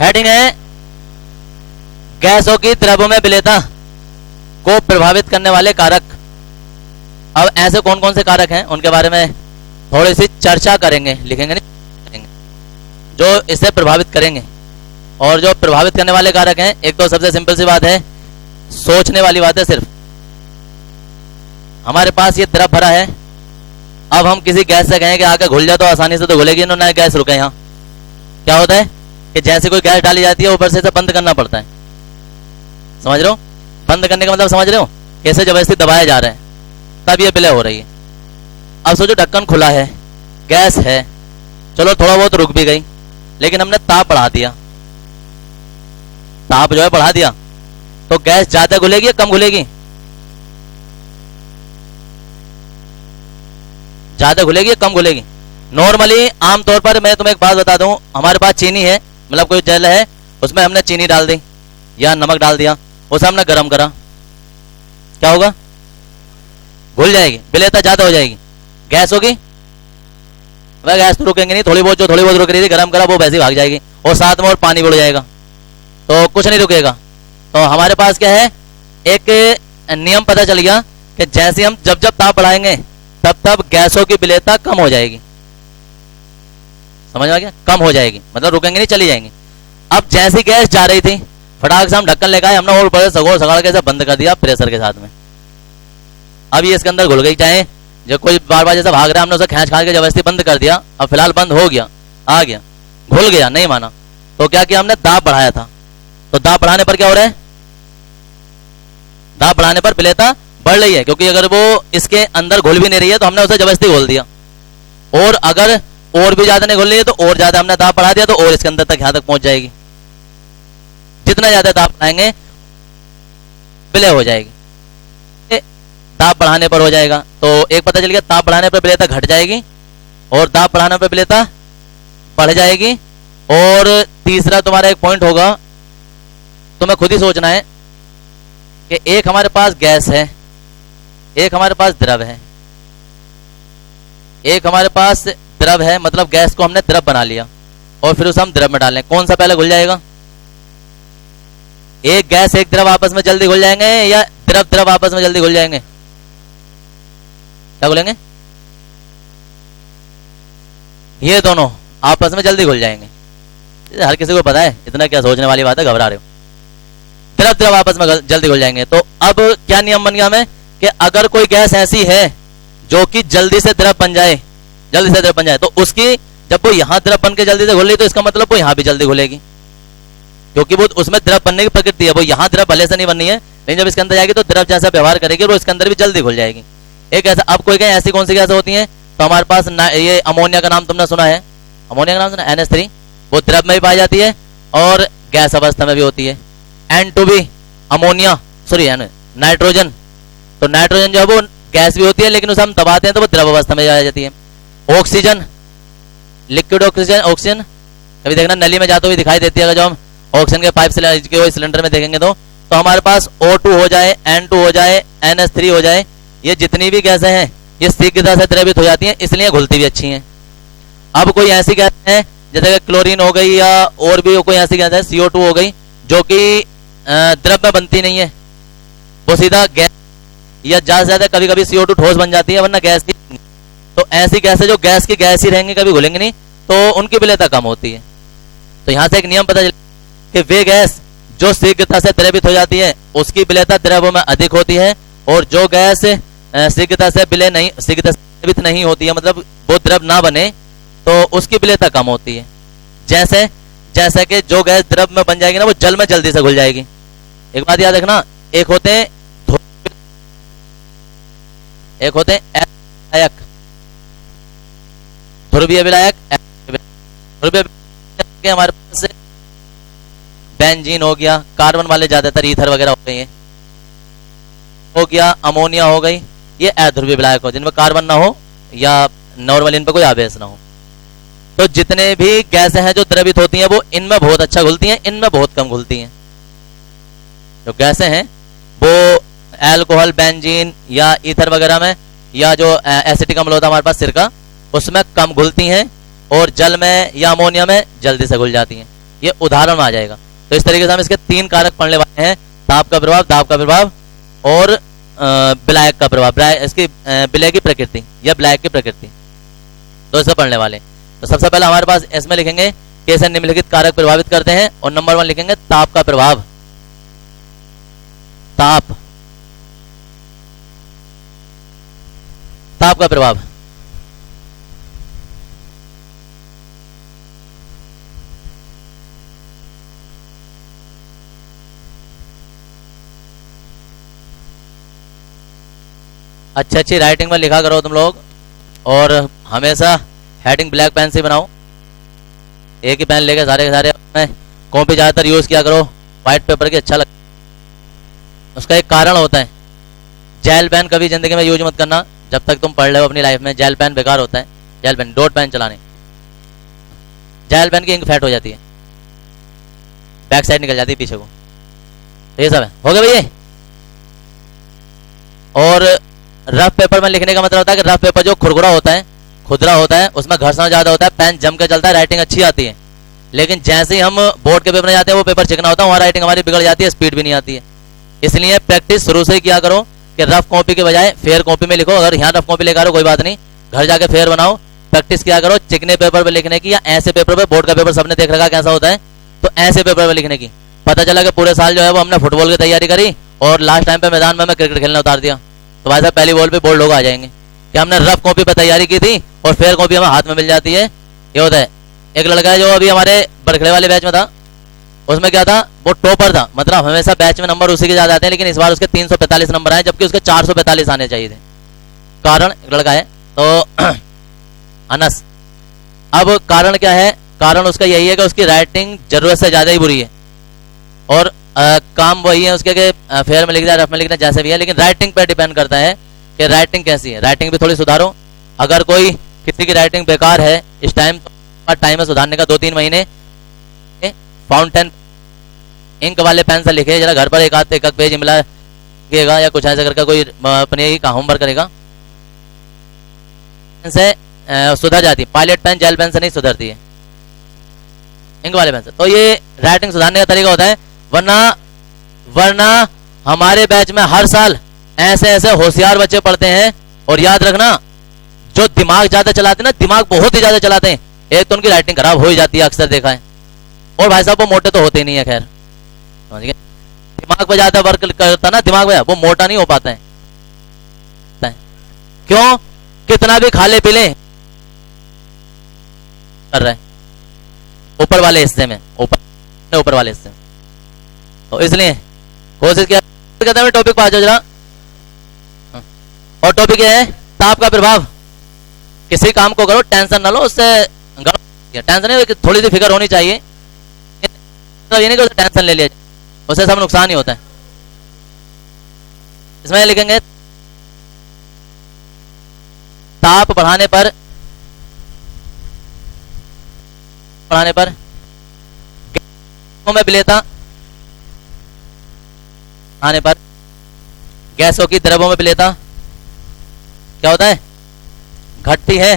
Heading है गैसों की द्रव्यों में विलेयता को प्रभावित करने वाले कारक। अब ऐसे कौन कौन से कारक हैं उनके बारे में थोड़ी सी चर्चा करेंगे, लिखेंगे नहीं, जो इसे प्रभावित करेंगे। और जो प्रभावित करने वाले कारक हैं, एक तो सबसे सिंपल सी बात है, सोचने वाली बात है। सिर्फ हमारे पास ये द्रव भरा है, अब हम किसी गैस से कहें कि आके घुल जाए तो आसानी से तो घुलेगी ना, गैस रुके। यहाँ क्या होता है कि जैसे कोई गैस डाली जाती है ऊपर से इसे बंद करना पड़ता है। समझ रहे हो? बंद करने का मतलब समझ रहे हो? कैसे जबरदस्ती दबाया जा रहा है, तब ये विलय हो रही है। अब सोचो ढक्कन खुला है, गैस है, चलो थोड़ा बहुत रुक भी गई, लेकिन हमने ताप बढ़ा दिया, ताप जो है बढ़ा दिया, तो गैस ज्यादा घुलेगी या कम घुलेगी? ज्यादा घुलेगी या कम घुलेगी? नॉर्मली आमतौर पर मैं तुम्हें एक बात बता दूं, हमारे पास चीनी है, मतलब कोई जल है, उसमें हमने चीनी डाल दी या नमक डाल दिया, उसे हमने गर्म करा, क्या होगा? घुल जाएगी, विलेयता ज्यादा हो जाएगी। गैस होगी, वह गैस तो रुकेंगे नहीं, थोड़ी बहुत जो थोड़ी बहुत रुक रही थी गर्म करा वो वैसे ही भाग जाएगी, और साथ में और पानी बढ़ जाएगा, तो कुछ नहीं रुकेगा। तो हमारे पास क्या है, एक नियम पता चल गया कि जैसे हम जब जब ताप बढ़ाएंगे तब तब गैसों की विलेयता कम हो जाएगी। समझ में आ गया? कम हो जाएगी मतलब रुकेंगे नहीं, चली जाएंगी। अब जैसी गैस जा रही थी, फटाक से हम ढक्कन लेकर आए, हमने और ऊपर से सगोड़ सगाड़ के बंद कर दिया प्रेशर के साथ में। अब ये इसके अंदर घुल गई, चाहे जो कोई बार बार जैसा भाग रहा है, हमने उसे खींच खा के जबरदस्ती बंद कर दिया, अब फिलहाल बंद हो गया, आ गया, घुल गया, नहीं माना, तो क्या किया हमने? दाब बढ़ाया था। तो दाब बढ़ाने पर क्या हो रहा है? दाब बढ़ाने पर विलेयता बढ़ रही है, क्योंकि अगर वो इसके अंदर घुल भी नहीं रही है तो हमने उसे जबरदस्ती घोल दिया, और अगर और भी ज्यादा नहीं घुल रही है तो और ज्यादा हमने दाब बढ़ा दिया, तो और इसके अंदर तक यहां तक पहुंच जाएगी। जितना ज्यादा दाब बढ़ाएंगे विलय हो जाएगी, दाब बढ़ाने पर हो जाएगा। तो एक पता चल गया, दाब बढ़ाने पर विलेयता घट जाएगी और दाब बढ़ाने पर विलेयता बढ़ जाएगी। और तीसरा तुम्हारा एक पॉइंट होगा, तुम्हें खुद ही सोचना है कि एक हमारे पास गैस है, एक हमारे पास द्रव है, एक हमारे पास द्रव है, मतलब गैस को हमने द्रव बना लिया और फिर उसे हम द्रव में डालें, कौन सा पहले घुल जाएगा? एक गैस एक द्रव आपस में जल्दी घुल जाएंगे या द्रव द्रव आपस में जल्दी घुल जाएंगे? क्या घुलेंगे? ये दोनों आपस में जल्दी घुल जाएंगे। हर किसी को पता है, इतना क्या सोचने वाली बात है, घबरा रहे हो? द्रव द्रव आपस में जल्दी घुल जाएंगे। तो अब क्या नियम बन गया हमें कि अगर कोई गैस ऐसी है जो कि जल्दी से द्रव बन जाए, जल्दी से द्रव बन जाए, तो उसकी जब वो यहां द्रव बन के जल्दी से घुल रही तो इसका मतलब वो यहां भी जल्दी घुलेगी, क्योंकि वो उसमें द्रव बनने की प्रकृति है। वो यहां द्रव भले से नहीं बननी है, लेकिन जब इसके अंदर जाएगी तो द्रव जैसा व्यवहार करेगी और इसके अंदर भी जल्दी घुल जाएगी। एक ऐसा, अब कोई कहे ऐसी कौन सी गैस होती है, तो हमारे पास ये अमोनिया का नाम तुमने सुना है, अमोनिया का नाम सुना, NH3, वो द्रव में भी पाई जाती है और गैस अवस्था में भी होती है। N2 अमोनिया, सॉरी नाइट्रोजन, तो नाइट्रोजन जो है वो गैस भी होती है, लेकिन उसे हम दबाते हैं तो वो द्रव अवस्था में आ जाती है। ऑक्सीजन, लिक्विड ऑक्सीजन, ऑक्सीजन कभी देखना नली में जाते हुए दिखाई देती है, अगर जो हम ऑक्सीजन के पाइप के सिलेंडर में देखेंगे तो हमारे पास O2 हो जाए, N2 हो जाए, NH3 हो जाए, ये जितनी भी गैसें हैं ये शीघ्रता से द्रवित हो जाती हैं, इसलिए घुलती भी अच्छी हैं। अब कोई ऐसी गैस है जैसे क्लोरीन हो गई या और भी कोई ऐसी गैस है, CO2 हो गई, जो कि द्रव में बनती नहीं है, वो सीधा गैस, या ज्यादा से ज्यादा कभी कभी CO2 ठोस बन जाती है, वरना गैस की। तो ऐसी गैस है जो गैस की गैस ही रहेंगी, कभी घुलेंगे नहीं, तो उनकी विलेयता कम होती है। तो यहां से एक नियम पता चला कि वे गैस जो शीघ्रता से द्रवित हो जाती है उसकी विलेयता द्रव्यों में अधिक होती है, और जो गैस शीघ्रता से विलय नहीं, शीघ्रता से द्रवित नहीं होती है, मतलब वो द्रव ना बने, तो उसकी विलेयता कम होती है। जैसे जैसे कि जो गैस द्रव में बन जाएगी ना वो जल में जल्दी से घुल जाएगी। एक बात याद रखना, एक होते हैं विलायक, ध्रुवीय विलायक, ध्रुवीय हमारे पास बेंजीन हो गया, कार्बन वाले ज्यादातर ईथर वगैरह हो गए हो गया, अमोनिया हो गई, ये अध्रुवीय विलायक हो जिनमें कार्बन ना हो या नॉर्मल इन पर कोई आवेश ना हो। तो जितने भी गैसें हैं जो द्रवित होती हैं वो इनमें बहुत अच्छा घुलती हैं, इनमें बहुत कम घुलती हैं। जो गैसें हैं वो अल्कोहल, बेंजीन या ईथर वगैरह में, या जो एसिटिक अम्ल होता है हमारे पास सिरका, उसमें कम घुलती हैं, और जल में या अमोनिया में जल्दी से घुल जाती हैं। ये उदाहरण में आ जाएगा। तो इस तरीके से हम इसके 3 कारक पढ़ने वाले हैं, ताप का प्रभाव, दाब का प्रभाव और विलायक का प्रभाव, इसकी विलय की प्रकृति या विलायक की प्रकृति, तो इसको पढ़ने वाले। तो सबसे पहले हमारे पास इसमें लिखेंगे कैसे निम्नलिखित कारक प्रभावित करते हैं, और नंबर 1 लिखेंगे ताप का प्रभाव। ताप, ताप का प्रभाव। अच्छी राइटिंग में लिखा करो तुम लोग, और हमेशा हेडिंग ब्लैक पेन से बनाओ। एक ही पेन लेके सारे के सारे कॉपी ज्यादातर यूज किया करो, व्हाइट पेपर की अच्छा लगता। उसका एक कारण होता है, जेल पेन कभी जिंदगी में यूज मत करना जब तक तुम पढ़ रहे हो अपनी लाइफ में। जेल पेन बेकार होता है, जेल पेन, डॉट पेन चलाने, जेल पेन की इंक फैट हो जाती है, बैक साइड निकल जाती है पीछे को। तो ये सब है, हो गया भैया। और रफ पेपर में लिखने का मतलब होता है कि रफ पेपर जो खुरखुरा होता है, खुदरा होता है, उसमें घर्षण ज्यादा होता है, पेन जम के चलता है, राइटिंग अच्छी आती है। लेकिन जैसे ही हम बोर्ड के पेपर में जाते हैं वो पेपर चिकना होता है, वहां राइटिंग हमारी बिगड़ जाती है, स्पीड भी नहीं आती है। इसलिए प्रैक्टिस शुरू से ही किया करो कि रफ कॉपी के बजाय फेयर कॉपी में लिखो। अगर यहाँ रफ कॉपी लेकर आओ कोई बात नहीं, घर जाके फेयर बनाओ, प्रैक्टिस किया करो चिकने पेपर पे लिखने की, या ऐसे पेपर पे। बोर्ड का पेपर सबने देख रखा कैसा होता है, तो ऐसे पेपर पे लिखने की। पता चला कि पूरे साल जो है वो हमने फुटबॉल की तैयारी करी और लास्ट टाइम पे मैदान में हमें क्रिकेट खेलने उतार दिया, तो भाई साहब पहली बॉल पे बोल्ड लोग आ जाएंगे कि हमने रफ कॉपी पे तैयारी की थी और फेयर कॉपी हमें हाथ में मिल जाती है। ये होता है। एक लड़का है जो अभी हमारे बरखड़े वाले बैच में था, उसमें क्या था, वो टॉपर था, मतलब हमेशा बैच में नंबर उसी के ज्यादा आते हैं, लेकिन इस बार उसके 345 नंबर आए जबकि उसके 445 आने चाहिए थे। कारण, एक लड़का है तो अनस। अब कारण क्या है, कारण उसका यही है कि उसकी राइटिंग जरूरत से ज्यादा ही बुरी है, और काम वही है उसके कि फेयर में लिख दिया, रफ में लिख दिया, जैसे भी है, लेकिन राइटिंग पे डिपेंड करता है कि राइटिंग कैसी है। राइटिंग भी थोड़ी सुधारो। अगर कोई किसी की राइटिंग बेकार है, इस टाइम है सुधारने का, 2-3 महीने फाउंटेन इंक वाले पेन से लिखे, जरा घर पर एक आध एक पेज इमला लिखेगा या कुछ ऐसा करके कोई अपने ही का होमवर्क करेगा, से सुधर जाती है। पायलट पेन जेल पेन से नहीं सुधरती है, इंक वाले पेन से। तो ये राइटिंग सुधारने का तरीका होता है। वरना हमारे बैच में हर साल ऐसे ऐसे होशियार बच्चे पढ़ते हैं, और याद रखना जो दिमाग ज्यादा चलाते हैं ना, दिमाग बहुत ही ज्यादा चलाते हैं, एक तो उनकी राइटिंग खराब हो ही जाती है, अक्सर देखा है। और भाई साहब वो मोटे तो होते ही नहीं है, खैर समझ गए। दिमाग पे ज्यादा वर्क करता ना, दिमाग में वो मोटा नहीं हो पाता है। क्यों? कितना भी खा ले पी ले कर रहे ऊपर वाले हिस्से में, ऊपर वाले हिस्से में। तो इसलिए कोशिश किया करते हैं, टॉपिक पर आ जाओ जरा। और टॉपिक ये है ताप का प्रभाव। किसी काम को करो टेंशन ना लो, उससे टेंशन नहीं, थोड़ी सी फिक्र होनी चाहिए। ये नहीं कि टेंशन ले लिया, उससे सब नुकसान ही होता है। इसमें लिखेंगे ताप बढ़ाने पर में विलेयता आने पर गैसों की द्रव्यों में विलेयता क्या होता है, घटती है।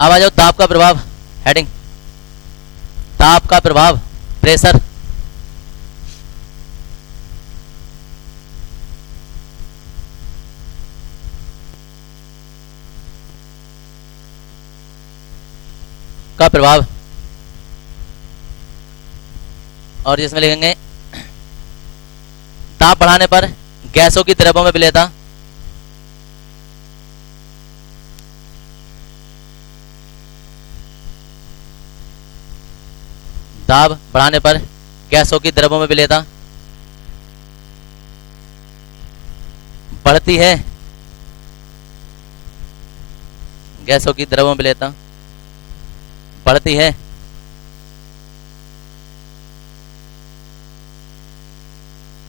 अब आ जाओ ताप का प्रभाव, हेडिंग ताप का प्रभाव, प्रेशर। का प्रभाव, और जिसमें लिखेंगे ताप बढ़ाने पर गैसों की द्रव्यों में विलेयता, दाब बढ़ाने पर गैसों की द्रव्यों में विलेयता बढ़ती है, गैसों की द्रव्यों में विलेयता बढ़ती है।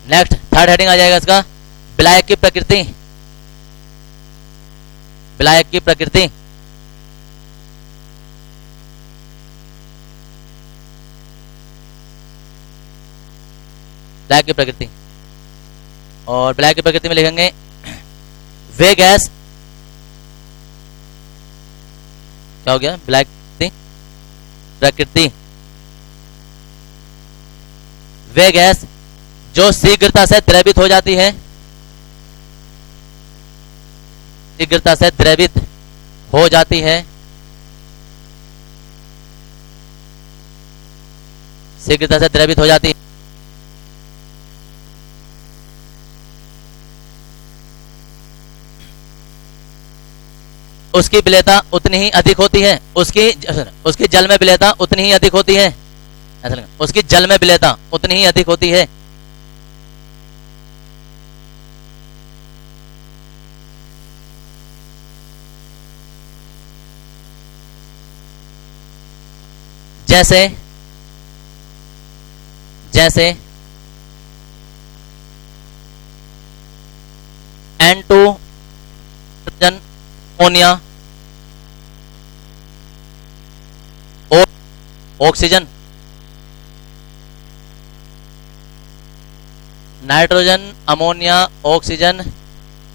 नेक्स्ट थर्ड हेडिंग आ जाएगा इसका, विलायक की प्रकृति। विलायक की प्रकृति, विलायक की प्रकृति। और विलायक की प्रकृति में लिखेंगे वे गैस क्या हो गया, ब्लैक प्रकृति। वे गैस जो शीघ्रता से द्रवित हो जाती है, शीघ्रता से द्रवित हो जाती है, शीघ्रता से द्रवित हो जाती है, उसकी विलेयता उतनी ही अधिक होती है, उसकी जल में विलेयता उतनी ही अधिक होती है, उसकी जल में विलेयता उतनी ही अधिक होती है। जैसे जैसे N2 अमोनिया और ऑक्सीजन, नाइट्रोजन, अमोनिया, ऑक्सीजन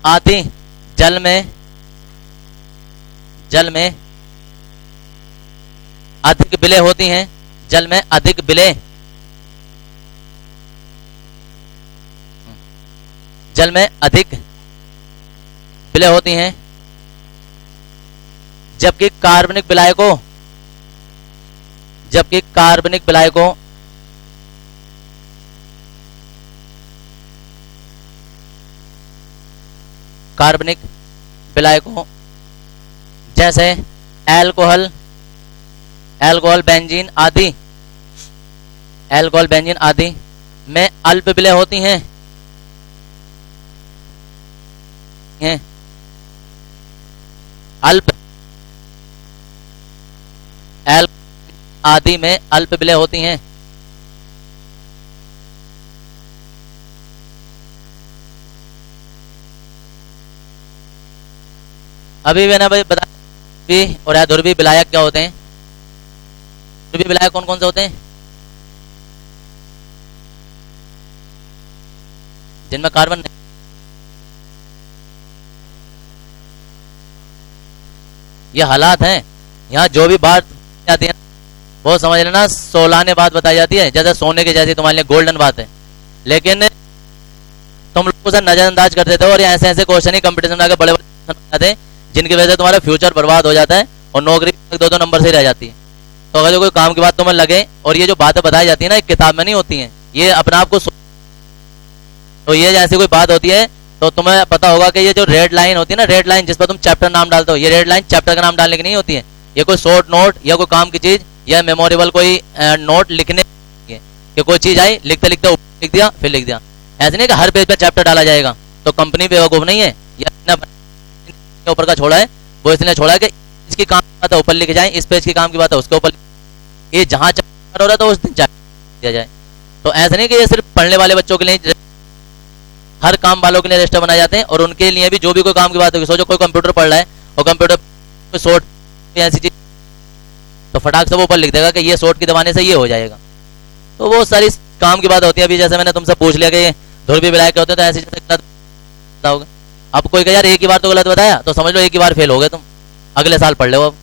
आदि जल में अधिक विलय होती हैं, जल में अधिक विलय, जल में अधिक विलय होती हैं, जबकि कार्बनिक विलायक को, जबकि कार्बनिक विलायक को कार्बनिक विलायकों जैसे एल्कोहल, एल्कोहल बेंजीन आदि, एल्कोहल बेंजीन आदि में अल्प विलय होती हैं, अल्प एल आदि में अल्प विलय होती हैं। अभी भी ना भाई बता, और ध्रुवीय विलायक क्या होते हैं? ध्रुवीय विलायक कौन कौन से होते हैं? जिनमें कार्बन नहीं। ये हालात हैं, यहाँ जो भी बात आती है वो समझ लेना सोलाने बात बताई जाती है, जैसे सोने के जैसी तुम्हारे लिए गोल्डन बात है, लेकिन तुम लोग उसे नजरअंदाज कर देते हो और ये ऐसे ऐसे क्वेश्चन ही कंपटीशन में आके बड़े बड़े आते हैं जिनकी वजह से तुम्हारा फ्यूचर बर्बाद हो जाता है और नौकरी 2-2 नंबर से ही रह जाती है। तो अगर जो कोई काम की बात तुम्हें लगे और ये जो बातें बताई जाती है ना, एक किताब में नहीं होती है, ये अपने आप को, तो ये जैसी कोई बात होती है तो तुम्हें पता होगा कि ये जो रेड लाइन होती है ना, रेड लाइन जिस पर तुम चैप्टर नाम डालते हो, ये रेड लाइन चैप्टर का नाम डालने की नहीं होती है, ये कोई शॉर्ट नोट या कोई काम की चीज या मेमोरेबल कोई नोट लिखने कि कोई चीज आई लिखते लिखते लिख दिया फिर लिख दिया। ऐसे नहीं कि हर पेज पे चैप्टर डाला जाएगा, तो कंपनी बेवकूफ नहीं है, या ऊपर का छोड़ा है वो इसलिए छोड़ा है कि इसकी काम की बात है ऊपर लिखे जाए, इस पेज की काम की बात है उसके ऊपर, ये जहां चैप्टर हो रहा है तो उस दिन चैप्टर दिया जाए। तो ऐसा नहीं कि ये सिर्फ पढ़ने वाले बच्चों के लिए, हर काम वालों के लिए रजिस्टर बनाए जाते हैं और उनके लिए भी जो भी कोई काम की बात होगी। सोचो कोई कंप्यूटर पढ़ रहा है और कंप्यूटर शॉर्ट ऐसी चीज तो फटाक से वो ऊपर लिख देगा कि ये शॉर्ट की दबाने से ये हो जाएगा। तो वो सारी काम की बात होती है। अभी जैसे मैंने तुमसे पूछ लिया कि ध्रुवीय विलायक होते हैं, तो ऐसी गलत बताओगे। अब कोई कहे यार एक ही बार तो गलत बताया, तो समझ लो एक ही बार फेल हो गए तुम, अगले साल पढ़ लो। अब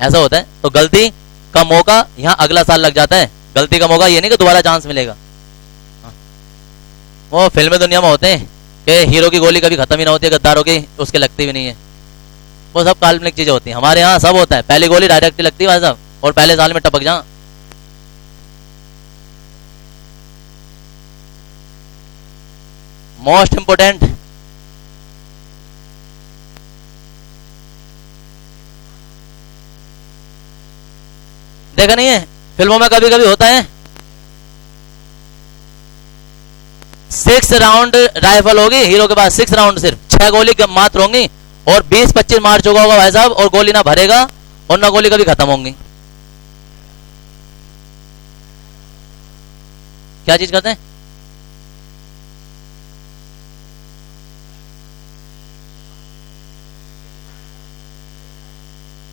ऐसा होता है, तो गलती का मौका यहाँ अगला साल लग जाता है। गलती का मौका ये नहीं कि दोबारा चांस मिलेगा। वो फिल्म दुनिया में होते हैं कि हीरो की गोली कभी खत्म ही ना होती है, गद्दारों की उसके लगती भी नहीं है। वो सब काल्पनिक चीजें होती हैं। हमारे यहाँ सब होता है, पहली गोली डायरेक्ट ही लगती है भाई साहब, और पहले साल में टपक जा। मोस्ट इंपोर्टेंट देखा नहीं है, फिल्मों में कभी कभी होता है 6 राउंड राइफल होगी हीरो के पास, 6 राउंड, सिर्फ 6 गोली मात्र होंगी और 20-25 मार चुका होगा भाई साहब, और गोली ना भरेगा और ना गोली कभी खत्म होंगी। क्या चीज करते हैं?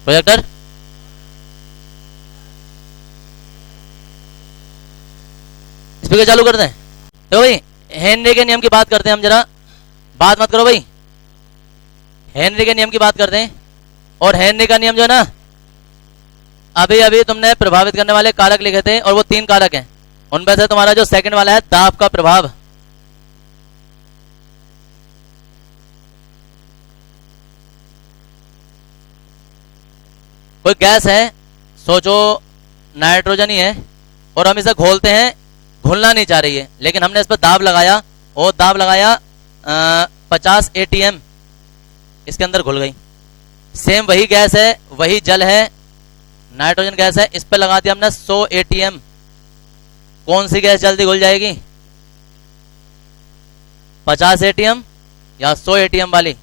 प्रोजेक्टर। स्पीकर चालू करते हैं। तो भाई हेनरी के नियम की बात करते हैं हम, जरा बात मत करो भाई, हेनरी के नियम की बात करते हैं। और हेनरी का नियम जो है ना, अभी अभी तुमने प्रभावित करने वाले कारक लिखे थे और वो 3 कारक हैं, उनमें से तुम्हारा जो सेकंड वाला है दाब का प्रभाव, कोई गैस है, सोचो नाइट्रोजन ही है और हम इसे घोलते हैं, घुलना नहीं चाह रही है, लेकिन हमने इस पर दाब लगाया और दाब लगाया 50 ATM, इसके अंदर घुल गई। सेम वही गैस है, वही जल है, नाइट्रोजन गैस है, इस पर लगा दिया हमने 100 ATM, कौन सी गैस जल्दी घुल जाएगी? 50 ATM या 100 ATM वाली?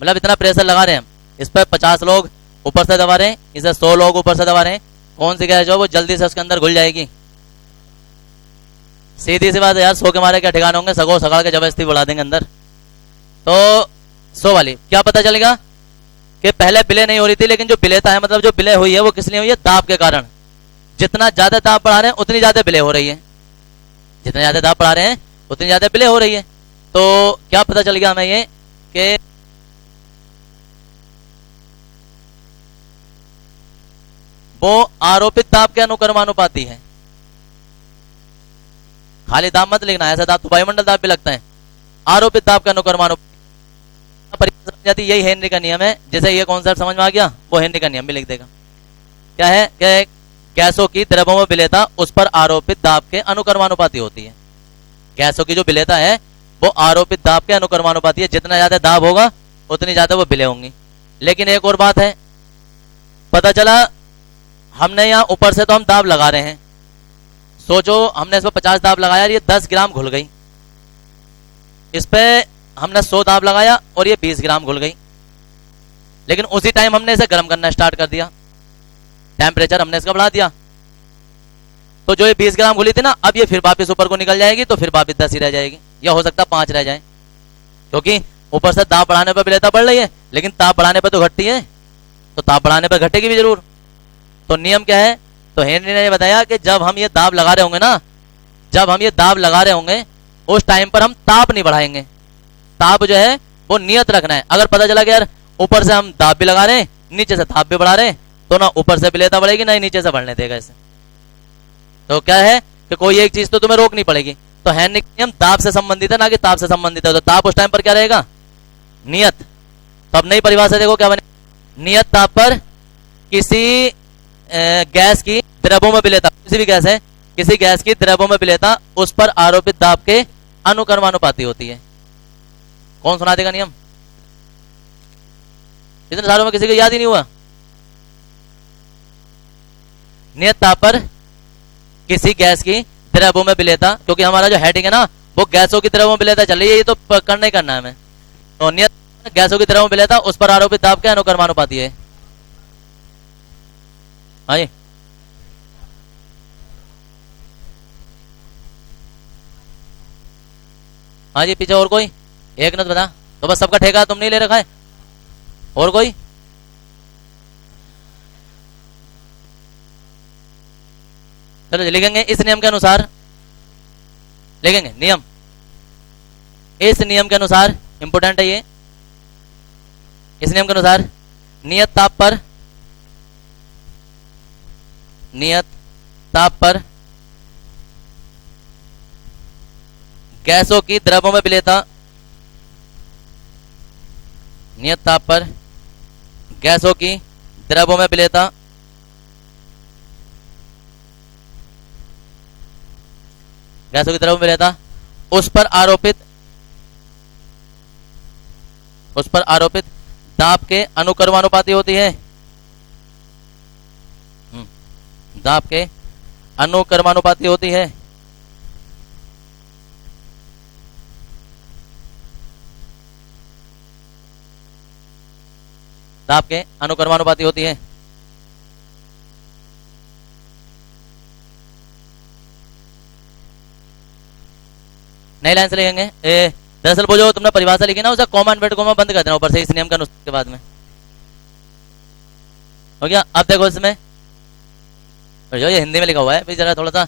मतलब इतना प्रेशर लगा रहे हैं हम, इस पर 50 लोग ऊपर से दबा रहे हैं, इसे 100 लोग ऊपर से दबा रहे हैं, कौन सी गैस जो वो जल्दी से उसके अंदर घुल जाएगी? सीधी सी बात है यार, 100 के मारे क्या ठिकाने होंगे, सगो सगाड़ के जबरदस्ती बढ़ा देंगे अंदर। तो 100 वाली क्या पता चलेगा कि पहले बिले नहीं हो रही थी, लेकिन जो बिलेता है, मतलब जो बिले हुई है वो किस लिए हुई है? दाब के कारण। जितना ज्यादा दाब बढ़ा रहे हैं उतनी ज्यादा बिले हो रही है, जितना ज्यादा दाब बढ़ा रहे हैं उतनी ज्यादा बिले हो रही है। तो क्या पता चल गया हमें ये कि वो आरोपित दाब के अनुक्रमानुपाती है। खाली दाब मत लिखना, ऐसा दाब तो वायुमंडल दाब भी लगता है। आरोपित दाब के अनुक्रमानुपाती जाती, यही हेनरी का नियम है। जैसे ये कॉन्सेप्ट समझ में आ गया, वो हेनरी का नियम भी लिख देगा। क्या है कि गैसों की द्रव्यों में विलेयता उस पर आरोपित दाब के अनुक्रमानुपाती होती है। गैसों की जो विलेयता है वो आरोपित दाब के अनुक्रमानुपाती है, जितना ज्यादा दाब होगा उतनी ज्यादा वो विलेय होंगी। लेकिन एक और बात है, पता चला हमने यहाँ ऊपर से तो हम दाब लगा रहे हैं, सोचो हमने इस पर 50 दाब लगाया, ये 10 ग्राम घुल गई, इस पे हमने 100 दाब लगाया और ये 20 ग्राम घुल गई। लेकिन उसी टाइम हमने इसे गर्म करना स्टार्ट कर दिया, टेम्परेचर हमने इसका बढ़ा दिया, तो जो ये 20 ग्राम घुली थी ना, अब ये फिर वापस ऊपर को निकल जाएगी, तो फिर वापस 10 ही रह जाएगी, या हो सकता 5 रह जाए, क्योंकि ऊपर से दाब बढ़ाने पर विलेयता बढ़ रही है, लेकिन ताप बढ़ाने पर तो घटती है, तो ताप बढ़ाने पर घटेगी भी जरूर। तो नियम क्या है? तो हेनरी ने बताया कि जब हम ये दाब लगा रहे होंगे ना, जब हम ये दाब लगा रहे होंगे उस टाइम पर हम ताप नहीं बढ़ाएंगे, ताप जो है वो नियत रखना है। अगर पता चला कि यार ऊपर से हम दाब भी लगा रहे हैं, नीचे से ताप भी बढ़ा रहे हैं, तो ना ऊपर से विलेयता बढ़ेगी ना ही नीचे से बढ़ने देगा इसे। तो क्या है कि कोई एक चीज तो तुम्हें रोकनी पड़ेगी। तो हेनरी का नियम दाब से संबंधित है, ना कि ताप से संबंधित है। तो ताप उस टाइम पर क्या रहेगा? नियत। तो अब नई परिभाषा देखो क्या बने, नियत ताप पर किसी गैस की द्रव्यों में विलेयता, किसी भी गैस है, किसी गैस की द्रव्यों में विलेयता उस पर आरोपित दाब के अनुक्रमानुपाती होती है। कौन सुना देगा नियम? इतने सालों में किसी को याद ही नहीं हुआ। नियत ताप पर किसी गैस की द्रव्यों में विलेयता, क्योंकि हमारा जो हेडिंग है ना वो गैसों की द्रव्यों में विलेयता चल रही है, ये तो करना ही करना है हमें। तो नियत गैसों की द्रव्यों में विलेयता उस पर आरोपित दाब के अनुक्रमानुपाती है। हाँ जी, हाँ जी, पीछे और कोई एक न बता तो बस, सबका ठेका तुम नहीं ले रखा है। और कोई? चलो लिखेंगे इस नियम के अनुसार, लिखेंगे नियम, इस नियम के अनुसार, इंपोर्टेंट है ये, इस नियम के अनुसार नियत ताप पर, नियत ताप पर गैसों की द्रव्यों में विलेयता, नियत ताप पर गैसों की द्रव्यों में विलेयता गैसों की द्रव्यों में विलेयता उस पर आरोपित दाब के अनुक्रमानुपाती होती है। दाब के अनुक्रमानुपाती होती है। दाब के अनुक्रमानुपाती होती है। नई लाइन से लिखेंगे। दरअसल वो जो तुमने परिभाषा लिखी ना, उसे कॉमा इन्वर्टेड कॉमा बंद कर देना ऊपर से, इस नियम के अनुसार के बाद में हो गया। अब देखो इसमें जो ये हिंदी में लिखा हुआ है, फिर जरा थोड़ा सा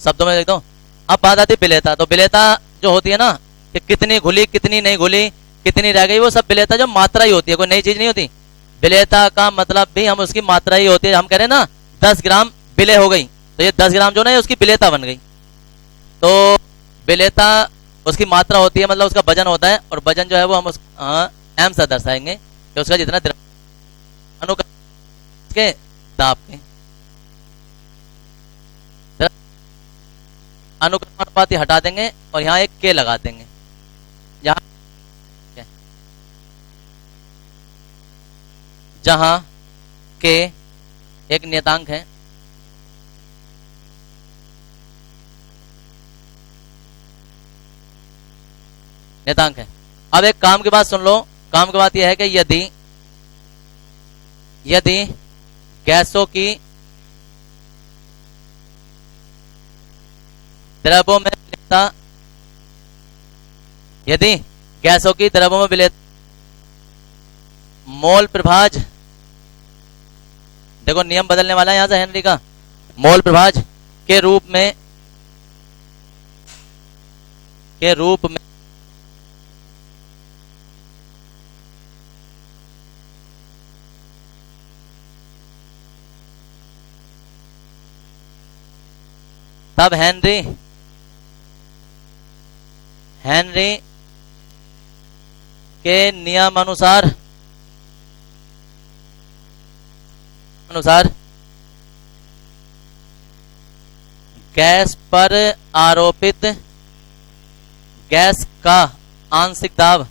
शब्दों में लिख दो। अब बात आती है विलेयता। तो विलेयता जो होती है ना, कि कितनी घुली, कितनी नहीं घुली, कितनी रह गई, वो सब विलेयता जो मात्रा ही होती है, कोई नई चीज नहीं होती। विलेयता का मतलब भी हम उसकी मात्रा ही होती है। हम कह रहे हैं ना 10 ग्राम विलेय हो गई, तो ये 10 ग्राम जो ना ये उसकी विलेयता बन गई। तो विलेयता उसकी मात्रा होती है, मतलब उसका वजन होता है, और वजन जो है वो हम उस एम से दर्शाएंगे कि उसका जितना अनुक्रम के दाब के अनुक्रमानुपाती हटा देंगे और यहाँ एक के लगा देंगे। यहाँ जहां के एक नियतांक है, नियतांक है। अब एक काम की बात सुन लो। काम की बात यह है कि यदि यदि गैसों की द्रव्यों में विलेयता, यदि गैसों की द्रव्यों में विलेयता मोल प्रभाज, देखो नियम बदलने वाला है यहां से हेनरी का, मोल प्रभाज के रूप में तब हेनरी के नियम अनुसार गैस पर आरोपित गैस का आंशिक दाब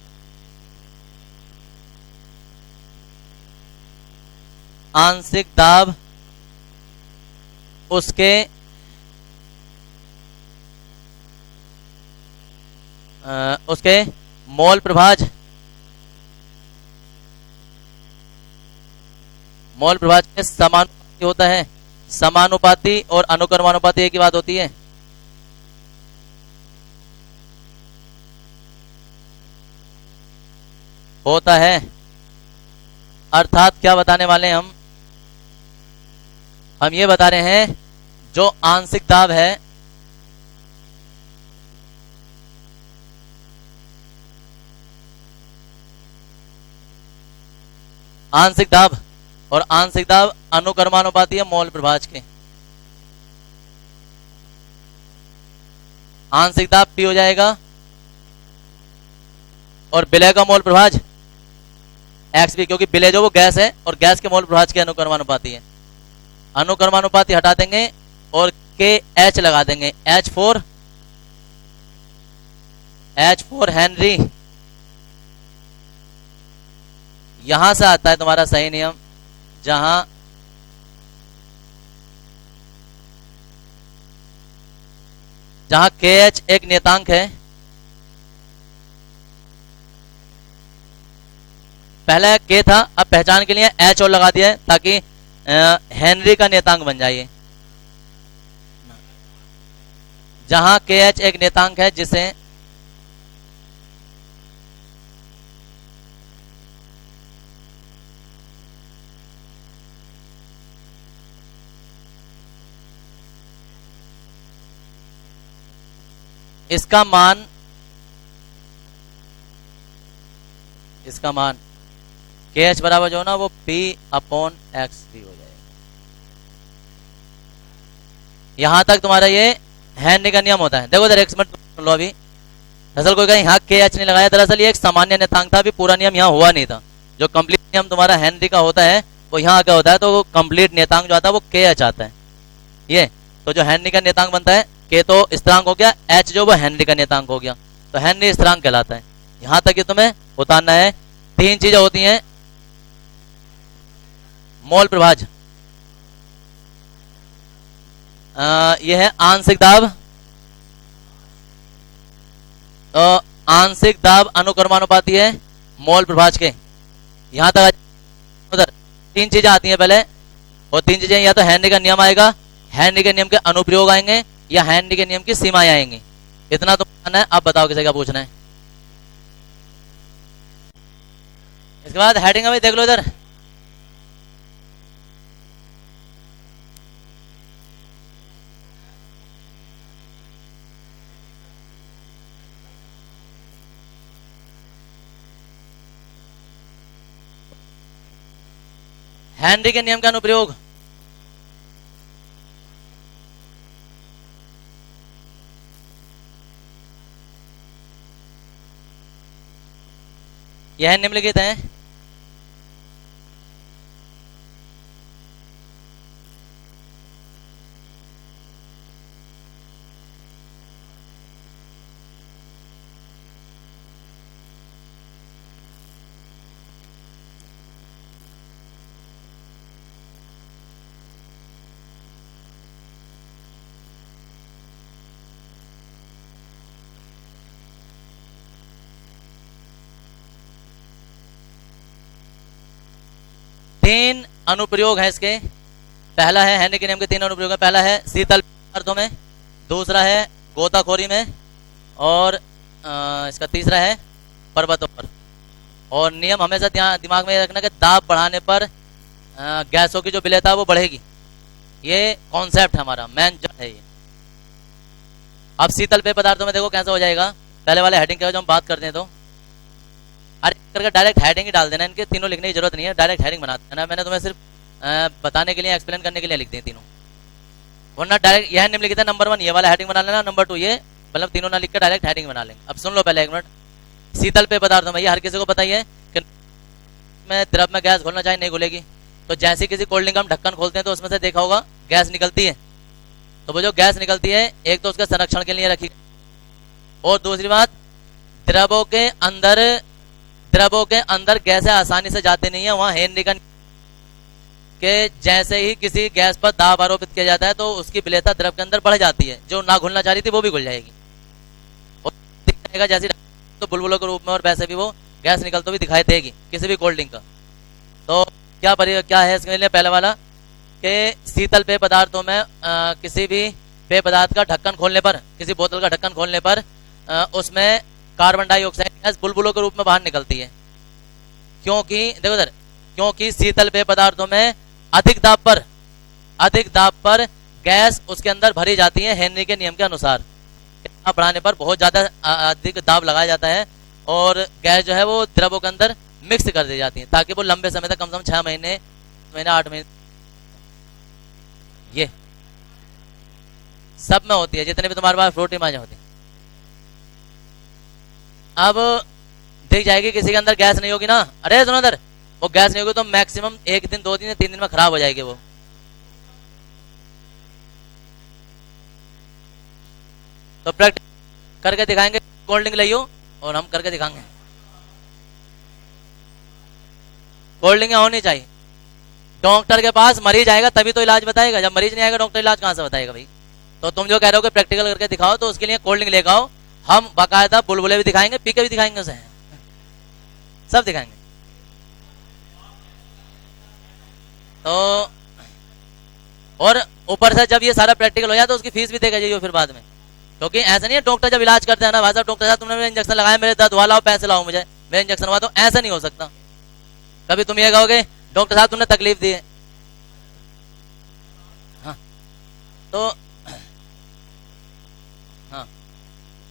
उसके मोल प्रभाज के समानुपाती होता है। समानुपाती और अनुक्रमानुपाती एक ही बात होती है। होता है अर्थात क्या बताने वाले हैं हम ये बता रहे हैं जो आंशिक दाब है आंशिक दाब और आंशिक दाब अनुक्रमानुपाती है मोल प्रभाज के। आंशिक दाब P हो जाएगा और विलय का मोल प्रभाज एक्स भी, क्योंकि विलय जो वो गैस है और गैस के मोल प्रभाज के अनुक्रमानुपाती है। अनुक्रमानुपाती हटा देंगे और के एच लगा देंगे, H4 हेनरी। यहां से आता है तुम्हारा सही नियम, जहां के एच एक नियतांक है। पहले के था, अब पहचान के लिए एच और लगा दिया है ताकि हेनरी का नियतांक बन जाए। जहां के एच एक नियतांक है जिसे इसका मान के एच बराबर जो ना वो P अपॉन एक्स भी हो जाएगा। यहां तक तुम्हारा ये हेनरी का नियम होता है। देखो इधर एक मिनट सुन लो। अभी दरअसल कोई कहीं यहाँ के एच नहीं लगाया, दरअसल ये एक सामान्य नियतांक था, अभी पूरा नियम यहाँ हुआ नहीं था। जो कंप्लीट नियम तुम्हारा हेनरी का होता है वो यहाँ क्या होता है, तो वो कंप्लीट नियतांक जो आता है वो के एच आता है। ये तो जो हेनरी का नियतांक बनता है, के तो स्थिरांक हो गया, एच जो वो हेनरी का नियतांक हो गया, तो हेनरी स्थिरांक कहलाता है। यहां तक ये तुम्हें उतारना है। तीन चीजें होती हैं, मोल प्रभाज, यह है आंशिक दाब, तो आंशिक दाब अनुक्रमानुपाती है मोल प्रभाज के। यहां तक उधर तीन चीजें आती हैं पहले, और तीन चीजें या तो हेनरी का नियम आएगा, हेनरी के नियम के अनुप्रयोग आएंगे, या हेनरी के नियम की सीमाएं आएंगी। इतना तो मानना है। अब बताओ किसे क्या पूछना है। इसके बाद हेडिंग अभी देख लो इधर। हेनरी के नियम का अनुप्रयोग। यह निम्नलिखित है। तीन अनुप्रयोग है इसके। पहला है हेनरी के नियम के तीन अनुप्रयोग है। पहला है शीतल पदार्थों में, दूसरा है गोताखोरी में, और इसका तीसरा है पर्वतों पर। और नियम हमेशा दिमाग में रखना कि दाब बढ़ाने पर गैसों की जो विलेयता है वो बढ़ेगी। ये कॉन्सेप्ट हमारा मेन जड़ है ये। अब शीतल पेय पदार्थों में देखो कैसा हो जाएगा। पहले वाले हेडिंग के जो हम बात करते हैं तो अरे करके डायरेक्ट हेडिंग ही डाल देना, इनके तीनों लिखने की जरूरत नहीं है, डायरेक्ट हेडिंग बना देना। मैंने तुम्हें सिर्फ बताने के लिए, एक्सप्लेन करने के लिए लिख दी तीनों, वरना डायरेक्ट यह निम्नलिखित है नंबर 1 ये वाला हेडिंग बना लेना, नंबर 2 ये, मतलब तीनों ना लिख कर डायरेक्ट हेडिंग बना लेंगे। अब सुन लो पहले एक मिनट। शीतल पेय पदार्थों में ये हर किसी को पता ही है कि में द्रव में गैस घुलना चाहिए, नहीं घुलेगी। तो जैसे किसी कोल्ड ड्रिंक हम ढक्कन खोलते हैं तो उसमें से देखा होगा गैस निकलती है। तो वो जो गैस निकलती है एक तो उसके संरक्षण के लिए रखी, और दूसरी बात द्रवों के अंदर गैसें आसानी से जाती नहीं है। वहां हेनरी का के जैसे ही किसी गैस पर दाब आरोपित किया जाता है तो उसकी विलेयता द्रव के अंदर बढ़ जाती है, जो ना घुलना चाह रही थी वो भी घुल जाएगी और जैसे तो बुलबुलों के रूप में, और वैसे भी वो गैस निकलते हुए दिखाई देगी किसी भी कोल्ड ड्रिंक का। तो क्या है इसके लिए? पहले वाला कि शीतल पेय पदार्थों में किसी भी पेय पदार्थ का ढक्कन खोलने पर, किसी बोतल का ढक्कन खोलने पर उसमें कार्बन डाइऑक्साइड गैस बुलबुलों के रूप में बाहर निकलती है। क्योंकि देखो इधर, क्योंकि शीतल पेय पदार्थों में अधिक दाब पर गैस उसके अंदर भरी जाती है हेनरी के नियम के अनुसार। दाब बढ़ाने पर बहुत ज्यादा अधिक दाब लगाया जाता है और गैस जो है वो द्रवों के अंदर मिक्स कर दी जाती है, ताकि वो लंबे समय तक, कम से कम 6 महीने 8 महीने ये सब में होती है, जितने भी तुम्हारे पास फ्रूटी माजा होती है। अब दिख जाएगी किसी के अंदर गैस नहीं होगी ना, अरे सुनो इधर, वो गैस नहीं होगी तो मैक्सिमम 1 दिन 2 दिन 3 दिन में खराब हो जाएगी वो। तो प्रैक्टिस करके दिखाएंगे, कोल्ड ड्रिंक लाइयो और हम करके दिखाएंगे। कोल्ड ड्रिंक होनी चाहिए। डॉक्टर के पास मरीज आएगा तभी तो इलाज बताएगा, जब मरीज नहीं आएगा डॉक्टर इलाज कहां से बताएगा भाई? तो तुम जो कह रहे हो कि प्रैक्टिकल करके दिखाओ, तो उसके लिए कोल्ड ड्रिंक लेकर आओ, हम बाकायदा बुलबुले भी दिखाएंगे, पी के भी दिखाएंगे, उसे सब दिखाएंगे। तो और ऊपर से जब ये सारा प्रैक्टिकल हो जाए तो उसकी फीस भी देगा जाइए फिर बाद में, क्योंकि ऐसा नहीं है डॉक्टर जब इलाज करते हैं ना, भाई साहब डॉक्टर साहब तुमने मेरे इंजेक्शन लगाया, मेरे दर्द हुआ, लाओ पैसे लाओ मुझे, मेरे इंजेक्शन हुआ, तो ऐसा नहीं हो सकता। कभी तुम ये कहोगे डॉक्टर साहब तुमने तकलीफ दी है, हाँ तो हाँ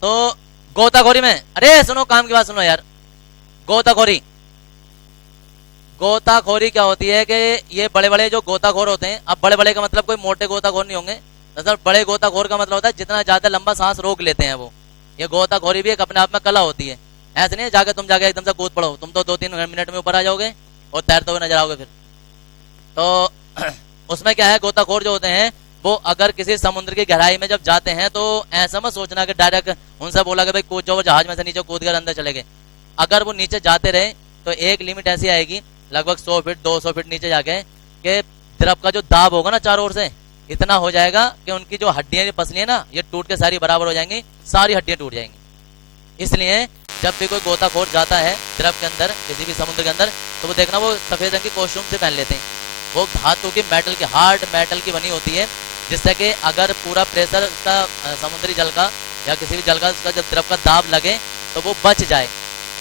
तो गोताखोरी में, अरे सुनो काम की बात सुनो यार, गोताखोरी क्या होती है कि ये बड़े बड़े जो गोताखोर होते हैं, अब बड़े बड़े का मतलब कोई मोटे गोताखोर नहीं होंगे, दरअसल बड़े गोताखोर का मतलब होता है जितना ज्यादा लंबा सांस रोक लेते हैं वो। ये गोताखोरी भी एक अपने आप में कला होती है, ऐसे नहीं जाके तुम जाके एकदम से कूद पड़ो, तुम तो 2-3 मिनट में ऊपर आ जाओगे और तैरते हुए नजर आओगे फिर। तो उसमें क्या है, गोताखोर जो होते हैं वो अगर किसी समुद्र की गहराई में जब जाते हैं तो ऐसा मत सोचना कि डायरेक्ट उनसे बोला कि भाई कूद जाओ, जहाज में से नीचे कूद कर अंदर चले गए। अगर वो नीचे जाते रहे तो एक लिमिट ऐसी आएगी, लगभग 100 फीट 200 फीट नीचे जाके, कि द्रव का जो दाब होगा ना चारों ओर से इतना हो जाएगा कि उनकी जो हड्डियां पसली है ना, ये टूट के सारी बराबर हो जाएंगी, सारी हड्डियां टूट जाएंगी। इसलिए जब भी कोई गोताखोर जाता है द्रव के अंदर, किसी भी समुद्र के अंदर, तो वो देखना वो सफेद रंग की कॉस्ट्यूम से पहन लेते हैं। वो धातु की, मेटल की, हार्ड मेटल की बनी होती है, जिससे कि अगर पूरा प्रेशर का समुद्री जल का या किसी भी जल का उसका जब द्रव का दाब लगे तो वो बच जाए,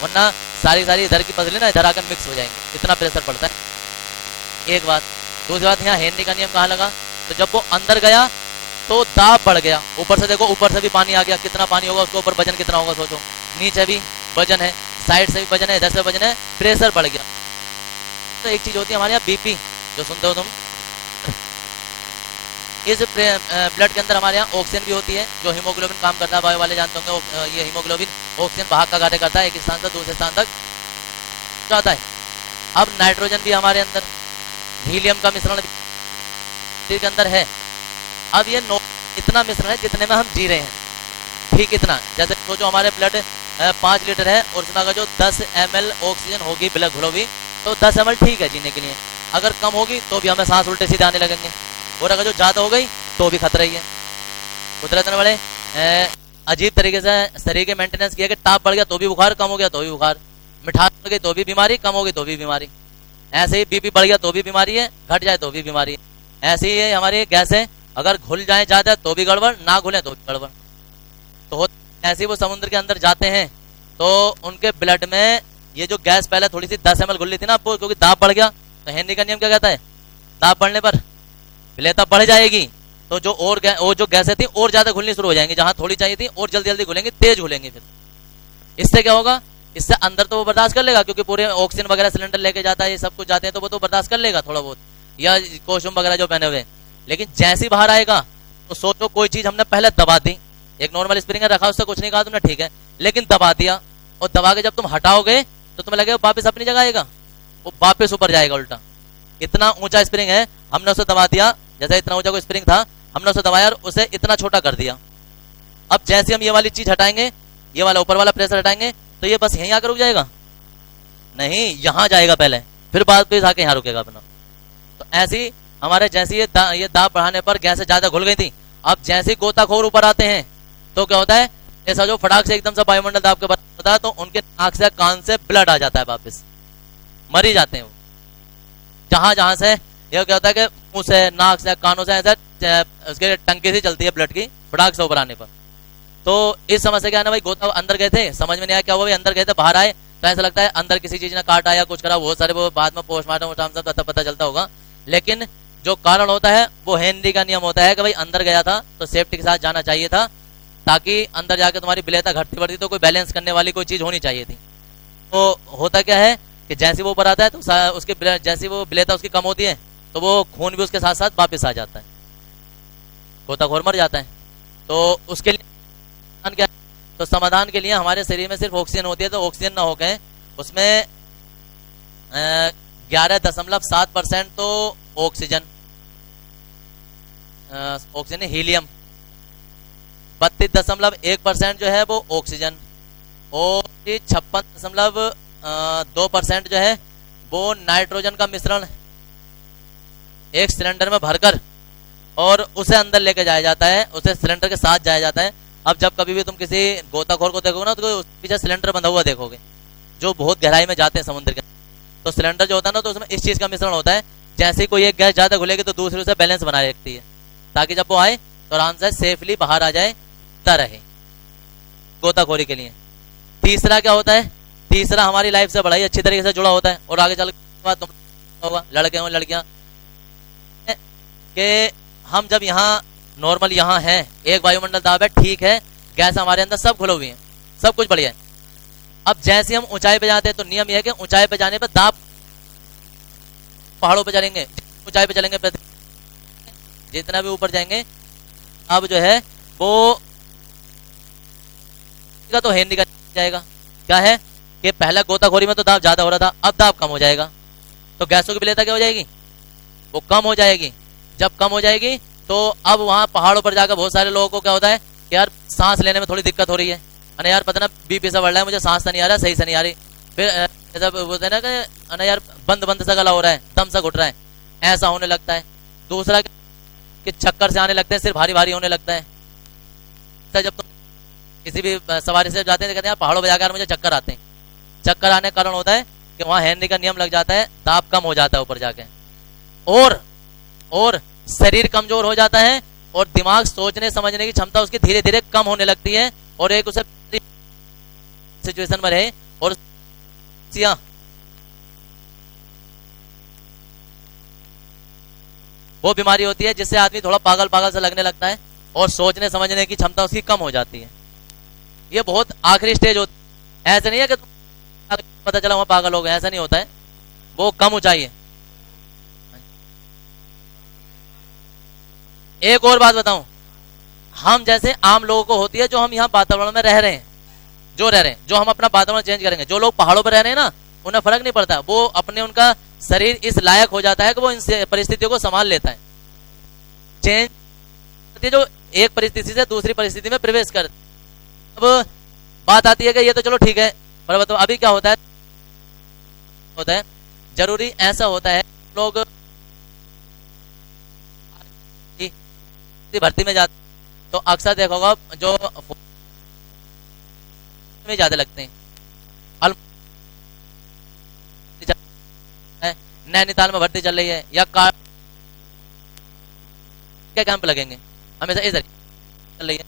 वरना सारी इधर की पसली ना इधर आकर मिक्स हो जाएंगे, इतना प्रेशर पड़ता है। एक बात। दूसरी बात, यहाँ हेनरी का नियम कहाँ लगा? तो जब वो अंदर गया तो दाब बढ़ गया, ऊपर से देखो, ऊपर से भी पानी आ गया, कितना पानी होगा उसके ऊपर, वजन कितना होगा सोचो, नीचे भी वजन है, साइड से भी वजन है, इधर से वजन है, प्रेशर बढ़ गया। तो एक चीज होती है हमारे यहाँ बीपी, जो सुनते हो तुम, इस ब्लड के अंदर हमारे यहाँ ऑक्सीजन भी होती है, जो हीमोग्लोबिन काम करता है, बायो वाले जानते होंगे। ये हीमोग्लोबिन ऑक्सीजन वाहक का कार्य करता है, एक स्थान से दूसरे स्थान तक जाता है। अब नाइट्रोजन भी हमारे अंदर, हीलियम का मिश्रण भी के अंदर है। अब ये इतना मिश्रण है जितने में हम जी रहे हैं, ठीक इतना। जैसे तो जो हमारे ब्लड 5 लीटर है और उसमें अगर जो 10 ml ऑक्सीजन होगी ब्लड घुलोगी तो 10 ml ठीक है जीने के लिए। अगर कम होगी तो भी हमें सांस उल्टे सीधे आने लगेंगे, और अगर जो ज़्यादा हो गई तो भी खतरा ही है। कुदरत ने बड़े अजीब तरीके से शरीर के मेंटेनेंस किया कि ताप बढ़ गया तो भी बुखार, कम हो गया तो भी बुखार, मिठास बढ़ गई तो भी बीमारी, कम हो गई तो भी बीमारी। ऐसे ही बीपी बढ़ गया तो भी बीमारी है, घट जाए तो भी बीमारी है। ऐसे ही हमारी गैसें अगर घुल जाए ज़्यादा तो भी गड़बड़, ना घुले तो भी गड़बड़। तो ऐसे ही वो समुद्र के अंदर जाते हैं तो उनके ब्लड में ये जो गैस पहले थोड़ी सी 10 ml घुल ली थी ना, वो क्योंकि दाब बढ़ गया, तो हेनरी का नियम क्या कहता है, दाब बढ़ने पर विलेयता बढ़ जाएगी, तो जो और जो गैसें थी और ज्यादा घुलनी शुरू हो जाएंगी, जहां थोड़ी चाहिए थी और जल्दी जल्दी घुलेंगी, तेज घुलेंगी। फिर इससे क्या होगा, इससे अंदर तो वो बर्दाश्त कर लेगा क्योंकि पूरे ऑक्सीजन वगैरह सिलेंडर लेके जाता है, ये सब कुछ जाते हैं तो वो तो बर्दाश्त कर लेगा थोड़ा बहुत, या कोशुम वगैरह जो पहने हुए। लेकिन जैसे ही बाहर आएगा तो सोचो कोई चीज हमने पहले दबा दी, एक नॉर्मल स्प्रिंगर रखा, उससे कुछ नहीं कहा तुमने, ठीक है, लेकिन दबा दिया, और दबा के जब तुम हटाओगे तो तुम्हें लगेगा वापस अपनी जगह आएगा, वो वापस ऊपर जाएगा उल्टा। इतना ऊंचा स्प्रिंग है, हमने उसे दबा दिया, जैसे इतना ऊंचा कोई स्प्रिंग था हमने उसे दबाया और उसे इतना छोटा कर दिया। अब जैसे हम ये वाली चीज हटाएंगे, ये वाला ऊपर वाला प्रेशर हटाएंगे, तो ये बस यहीं आकर रुक जाएगा, नहीं यहां जाएगा पहले, फिर बाद में आके यहाँ रुकेगा अपना। तो ऐसे ही हमारे जैसे ये दाब बढ़ाने पर गैसें ज्यादा घुल गई थी, अब जैसे ही गोताखोर ऊपर आते हैं तो क्या होता है, ऐसा जो फटाक से एकदम से वायुमंडल दाब के बराबर होता है तो उनके नाक से कान से ब्लड आ जाता है, वापस मर ही जाते हैं वो। जहां जहां से ये क्या होता है कि मुंह से, नाक से, कानों से ऐसा उसके टंकी से चलती है ब्लड की, फटाक से ऊपर आने पर। तो इस समस्या क्या है ना भाई, गोता अंदर गए थे, समझ में नहीं आया क्या हुआ भाई, अंदर गए थे बाहर आए तो ऐसा लगता है अंदर किसी चीज ने काट आया, कुछ करा, बहुत सारे वो बाद में पोस्टमार्टम सब पता चलता होगा। लेकिन जो कारण होता है वो हेनरी का नियम होता है कि भाई अंदर गया था तो सेफ्टी के साथ जाना चाहिए था, ताकि अंदर जाके तुम्हारी विलेयता घटती बढ़ती तो कोई बैलेंस करने वाली कोई चीज होनी चाहिए थी। तो होता क्या है कि जैसे वो ऊपर आता है तो उसकी जैसी वो विलेयता उसकी कम होती है तो वो खून भी उसके साथ साथ वापस आ जाता है, गोताखोर मर जाता है। तो उसके लिए क्या, तो समाधान के लिए हमारे शरीर में सिर्फ ऑक्सीजन होती है, तो ऑक्सीजन ना होकर उसमें 11.7% तो ऑक्सीजन हीलियम, 32.1% जो है वो ऑक्सीजन, और 56.2% जो है वो नाइट्रोजन का मिश्रण एक सिलेंडर में भरकर और उसे अंदर लेके जाया जाता है, उसे सिलेंडर के साथ जाया जाता है। अब जब कभी भी तुम किसी गोताखोर को देखोगे ना तो उसके पीछे सिलेंडर बंधा हुआ देखोगे, जो बहुत गहराई में जाते हैं समुद्र के, तो सिलेंडर जो होता है ना तो उसमें इस चीज का मिश्रण होता है, जैसे ही कोई एक गैस ज्यादा घुलेगी तो दूसरी उसे बैलेंस बनाए रखती है, ताकि जब वो आए तो आराम से सेफली बाहर आ जाए, रहे गोताखोरी के लिए। तीसरा क्या होता है, तीसरा हमारी लाइफ से बड़ा ही अच्छी तरीके से जुड़ा होता है, और आगे चल तुम होगा लड़के हो लड़कियां कि हम जब यहाँ नॉर्मल यहाँ है, एक वायुमंडल दाब है, ठीक है, गैस हमारे अंदर सब खुले हुए हैं, सब कुछ बढ़िया है। अब जैसे हम ऊंचाई पे जाते हैं तो नियम यह है कि ऊंचाई पे जाने पर दाब, पहाड़ों पे चलेंगे, ऊंचाई पे चलेंगे, जितना भी ऊपर जाएंगे अब जो है वो तो हेनरी का जाएगा। क्या है कि पहला गोताखोरी में तो दाब ज्यादा हो रहा था, अब दाब कम हो जाएगा, तो गैसों की विलेयता क्या हो जाएगी, वो कम हो जाएगी। जब कम हो जाएगी तो अब वहां पहाड़ों पर जाकर बहुत सारे लोगों को क्या होता है कि यार सांस लेने में थोड़ी दिक्कत हो रही है, अरे यार पता ना बीपी सा बढ़ रहा है, मुझे सांस नहीं आ रहा, सही से नहीं आ रही, फिर जब बोलते हैं ना कि अरे यार बंद बंद सा गला हो रहा है, दम सा घुट रहा है, ऐसा होने लगता है। दूसरा कि चक्कर से आने लगते हैं, सिर भारी भारी होने लगता है। जब तुम किसी भी सवारी से जाते हैं कहते हैं पहाड़ों पर जाकर मुझे चक्कर आते हैं, चक्कर आने का कारण होता है कि वहां हेनरी का नियम लग जाता है, दाब कम हो जाता है ऊपर जाके, और शरीर कमजोर हो जाता है, और दिमाग सोचने समझने की क्षमता उसकी धीरे धीरे कम होने लगती है, और एक उसे सिचुएशन में रहे। और वो बीमारी होती है जिससे आदमी थोड़ा पागल पागल से लगने लगता है, और सोचने समझने की क्षमता उसकी कम हो जाती है। ये बहुत आखिरी स्टेज होती है, ऐसा नहीं है कि पता चला वहां पागल हो गए, ऐसा नहीं होता है, वो कम ऊंचाई है। एक और बात बताऊं, हम जैसे आम लोगों को होती है, जो हम यहाँ वातावरण में रह रहे हैं, जो हम अपना वातावरण चेंज करेंगे, जो लोग पहाड़ों पर रह रहे हैं ना, उन्हें फर्क नहीं पड़ता, वो अपने उनका शरीर इस लायक हो जाता है कि वो इन परिस्थितियों को संभाल लेता है। चेंज जो एक परिस्थिति से दूसरी परिस्थिति में प्रवेश कर। अब बात आती है कि ये तो चलो ठीक है, पर बताओ अभी क्या होता है, जरूरी ऐसा होता है लोग भर्ती में जाते तो अक्सर देखोगा जो में ज्यादा लगते हैं। नैनीताल में भर्ती चल रही है या क्या कैंप लगेंगे, हमेशा इधर चल रही है।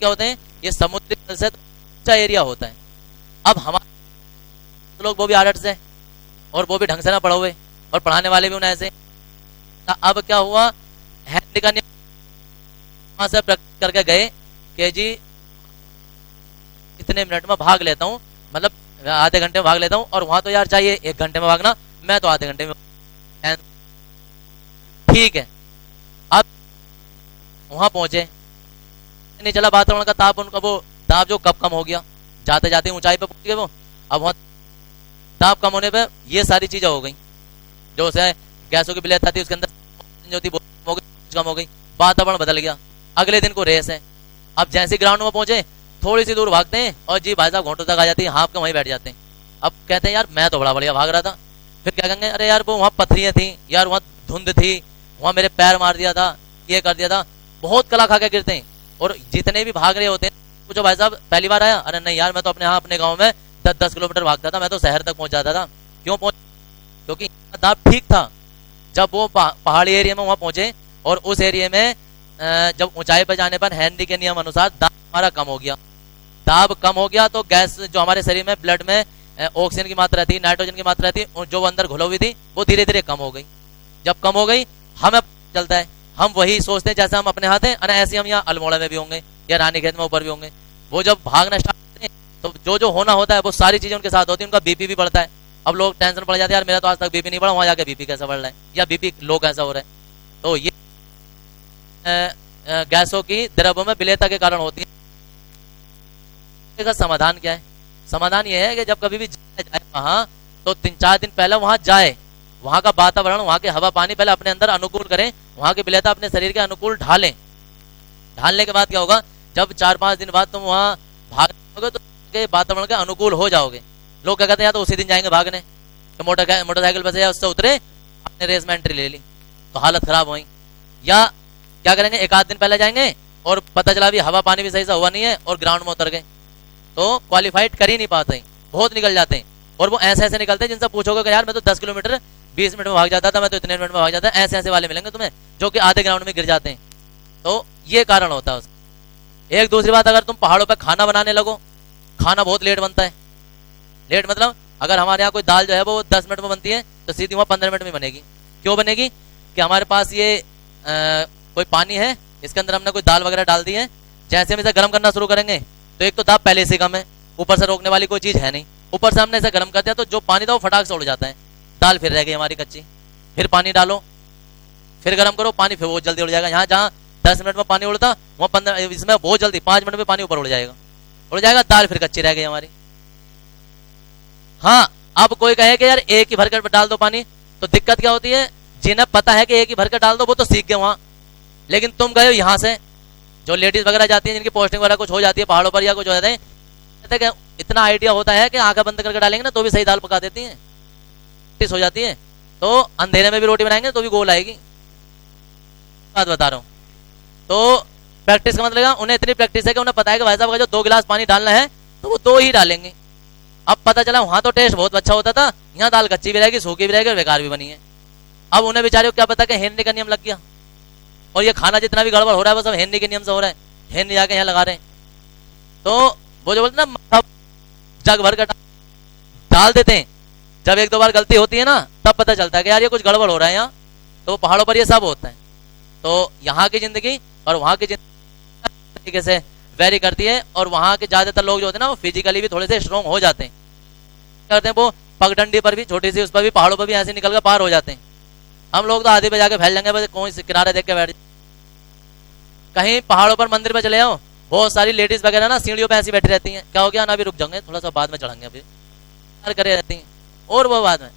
क्या होते हैं, ये समुद्री तल से ऊंचा एरिया होता है। अब हमारे लोग वो भी आर्ट्स है और वो भी ढंग से ना पढ़े हुए, और पढ़ाने वाले भी उन्हें ऐसे। अब क्या हुआ, हेनरी का नियम वहां से करके गए कि जी इतने मिनट में भाग लेता हूँ, मतलब आधे घंटे में भाग लेता हूँ, और वहां तो यार चाहिए 1 घंटे में भागना, मैं तो आधे घंटे में। ठीक है, अब वहां पहुंचे, नहीं चला वातावरण का ताप, उनका वो ताप जो कब कम हो गया, जाते जाते ऊंचाई पे पहुंच गए वो। अब वहां ताप कम होने पे ये सारी चीजें हो गई, जो से गैसों की बिलेट थी उसके अंदर जो थी कम हो गई, वातावरण बदल गया। अगले दिन को रेस है, अब जैसे ग्राउंड में पहुंचे थोड़ी सी दूर भागते हैं और जी भाई साहब घोटों तक आ जाती है, हाँफ के वहीं बैठ जाते हैं। अब कहते हैं यार मैं तो बड़ा बढ़िया भाग रहा था, फिर क्या कहेंगे, अरे यार वो वहाँ पत्थरियां थी यार, वहाँ धुंध थी, वहाँ मेरे पैर मार दिया था, ये कर दिया था, बहुत कला खा के गिरते हैं। और जितने भी भाग रहे होते हैं पूछो भाई साहब पहली बार आया, अरे नहीं यार मैं तो अपने गाँव में 10-10 किलोमीटर भागता था, मैं तो शहर तक पहुंच जाता था। क्यों पहुंच, क्योंकि दाब ठीक था। जब वो पहाड़ी एरिया में वहां पहुंचे और उस एरिया में जब ऊंचाई पर जाने पर हेनरी के नियम अनुसार दाब हमारा कम हो गया, दाब कम हो गया तो गैस जो हमारे शरीर में ब्लड में ऑक्सीजन की मात्रा थी, नाइट्रोजन की मात्रा थी, जो अंदर घुली हुई थी वो धीरे धीरे कम हो गई। जब कम हो गई हमें चलता है, हम वही सोचते हैं जैसे हम अपने हाथ हैं, ऐसे हम यहाँ अल्मोड़ा में भी होंगे या रानीखेत में ऊपर भी होंगे। वो जब भागना स्टार्ट करते हैं तो जो जो होना होता है वो सारी चीजें उनके साथ होती है, उनका बीपी भी बढ़ता है। अब लोग टेंशन पड़ जाते हैं, यार मेरा तो आज तक बीपी नहीं बढ़ा, वहां जाके बीपी कैसा बढ़ रहा है या बीपी लो कैसा हो रहा है। तो ये गैसों की द्रव्यों में विलेयता के कारण होती है। इसका समाधान क्या है, समाधान यह है कि जब कभी भी जाए वहां तो 3-4 दिन पहले वहां जाए, वहां का वातावरण, वहां के हवा पानी पहले अपने अंदर अनुकूल करें, वहां की विलेयता अपने शरीर के अनुकूल ढालें। ढालने के बाद क्या होगा, जब 4-5 दिन बाद तुम वहां भागोगे तो वातावरण के अनुकूल हो जाओगे। लोग क्या कहते हैं, या तो उसी दिन जाएंगे भागने, तो मोटरसाइकिल पर से या उससे उतरे, आपने रेस में एंट्री ले ली तो हालत खराब हुई। या क्या करेंगे, 1-8 दिन पहले जाएंगे और पता चला भी हवा पानी भी सही से हुआ नहीं है और ग्राउंड में उतर गए, तो क्वालिफाइड कर ही नहीं पाते, बहुत निकल जाते हैं। और वो ऐसे ऐसे निकलते हैं जिनसे पूछोगे कि यार मैं तो 10 किलोमीटर 20 मिनट में भाग जाता था, मैं तो इतने मिनट में भाग जाता, ऐसे ऐसे वाले मिलेंगे तुम्हें जो कि आधे ग्राउंड में गिर जाते हैं। तो ये कारण होता है उसका। एक दूसरी बात, अगर तुम पहाड़ों पर खाना बनाने लगो, खाना बहुत लेट बनता है। लेट मतलब अगर हमारे यहाँ कोई दाल जो है वो 10 मिनट में बनती है तो सीधी वहाँ 15 मिनट में बनेगी। क्यों बनेगी, कि हमारे पास ये कोई पानी है, इसके अंदर हमने कोई दाल वगैरह डाल दी है, जैसे हम इसे गर्म करना शुरू करेंगे तो एक तो दाब पहले से कम है, ऊपर से रोकने वाली कोई चीज है नहीं, ऊपर से हमने इसे गर्म कर दिया तो जो पानी था वो फटाक से उड़ जाता है, दाल फिर रह गई हमारी कच्ची। फिर पानी डालो, फिर गर्म करो, पानी फिर बहुत जल्दी उड़ जाएगा। यहाँ जहाँ 10 मिनट में पानी उड़ता वहाँ 15, इसमें बहुत जल्दी 5 मिनट में पानी ऊपर उड़ जाएगा, दाल फिर कच्ची रह गई हमारी। हाँ, अब कोई कहे कि यार एक ही भरकर डाल दो पानी, तो दिक्कत क्या होती है, जिन्हें पता है कि एक ही भरकर डाल दो वो तो सीख गए वहां, लेकिन तुम गए हो यहाँ से, जो लेडीज वगैरह जाती हैं जिनकी पोस्टिंग वगैरह कुछ हो जाती है पहाड़ों पर या कुछ हो जाते हैं, इतना आइडिया होता है कि आंखें बंद करके डालेंगे ना तो भी सही दाल पका देती हैं, हो जाती है। तो अंधेरे में भी रोटी बनाएंगे तो भी गोल आएगी, बात बता रहा हूँ। तो प्रैक्टिस का मतलब उन्हें इतनी प्रैक्टिस है कि उन्हें पता है कि भाई साहब अगर जो 2 गिलास पानी डालना है तो वो 2 ही डालेंगे। अब पता चला वहां तो टेस्ट बहुत अच्छा होता था, यहाँ दाल कच्ची भी रहेगी, सूखी भी रहेगी और बेकार भी बनी है। अब उन्हें बेचारे को क्या पता कि हेनरी का नियम लग गया और ये खाना जितना भी गड़बड़ हो रहा है वो सब हेनरी के नियम से हो रहा है, हेनरी जाके यहाँ लगा रहे हैं। तो वो जो बोलते ना जग भर कर डाल देते हैं, जब 1-2 बार गलती होती है ना तब पता चलता है कि यार ये कुछ गड़बड़ हो रहा है यहाँ। तो पहाड़ों पर ये सब होता है। तो यहाँ की जिंदगी और वहाँ की जिंदगी तरीके से वेरी करती है, और वहाँ के ज्यादातर लोग जो होते हैं ना वो फिजिकली भी थोड़े से स्ट्रॉन्ग हो जाते हैं। करते हैं वो पगडंडी पर भी, छोटी सी उस पर भी, पहाड़ों पर भी ऐसे निकल कर पार हो जाते हैं। हम लोग तो आधे पे जाके फैल जाएंगे, बस कोई किनारे देख के बैठ। कहीं पहाड़ों पर मंदिर पे चले जाओ, बहुत सारी लेडीज वगैरह ना सीढ़ियों पे ऐसी बैठी रहती हैं, क्या हो गया ना अभी रुक जाएंगे थोड़ा सा बाद में चढ़ेंगे, अभी करे रहती हैं। और वो बाद में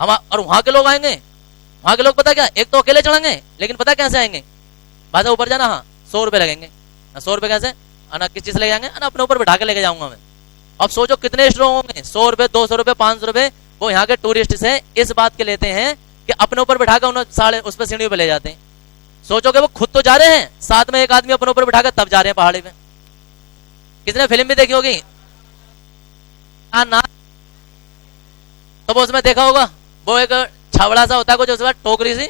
हम और वहां के लोग आएंगे, वहां के लोग पता क्या, एक तो अकेले चढ़ेंगे, लेकिन पता कैसे आएंगे, बाजा ऊपर जाना, हाँ 100 रुपए लगेंगे ना, 100 रुपए कैसे ना, किस चीज ले जाएंगे ना, अपने ऊपर बिठा के लेके जाऊंगा मैं। अब सोचो कितने स्ट्रॉन्ग होंगे, 100 रुपए 200 रुपए 500 रुपए वो यहाँ के टूरिस्ट से इस बात के लेते हैं कि अपने ऊपर बिठा कर उन्हें साढ़े उस पर सीढ़ियों पे ले जाते हैं। सोचो कि वो खुद तो जा रहे हैं, साथ में एक आदमी अपने ऊपर बिठा कर तब जा रहे हैं पहाड़ी पे। किसने फिल्म भी देखी होगी ना, तो वो उसमें देखा होगा, वो एक छावड़ा सा होता है कुछ, उसके टोकरी सी,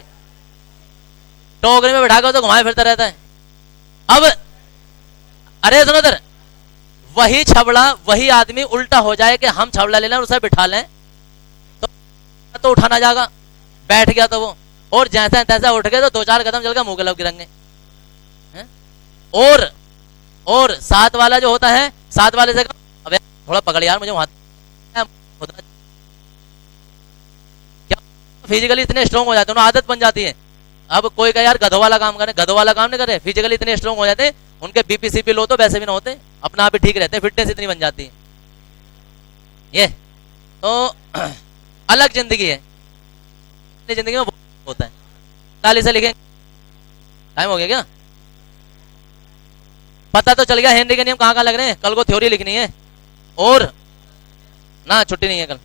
टोकरी में बिठा कर तो घुमाए फिरता रहता है। अब अरे सुनो इधर, वही छबड़ा वही आदमी उल्टा हो जाए कि हम छबड़ा ले लें उसे बिठा लें, तो उठाना जाएगा, बैठ गया तो वो, और जैसा तैसा उठ गए तो 2-4 कदम चल गया मुंह के लग गिरेंगे। और साथ वाला जो होता है, साथ वाले से अबे थोड़ा पकड़ यार मुझे वहां, क्या फिजिकली इतने स्ट्रांग हो जाते हैं, आदत बन जाती है। अब कोई का यार गधों वाला काम करे, गधों वाला काम नहीं करे, फिजिकली इतने स्ट्रांग हो जाते हैं, उनके बीपी सीपी लो तो वैसे भी ना होते, अपना आप ही ठीक रहते, फिटनेस इतनी बन जाती है। ये तो अलग जिंदगी है, जिंदगी में होता है। ताली से लिखें, टाइम हो गया क्या, पता तो चल गया हेनरी के नियम कहाँ कहाँ लग रहे हैं, कल को थ्योरी लिखनी है, और ना छुट्टी नहीं है कल।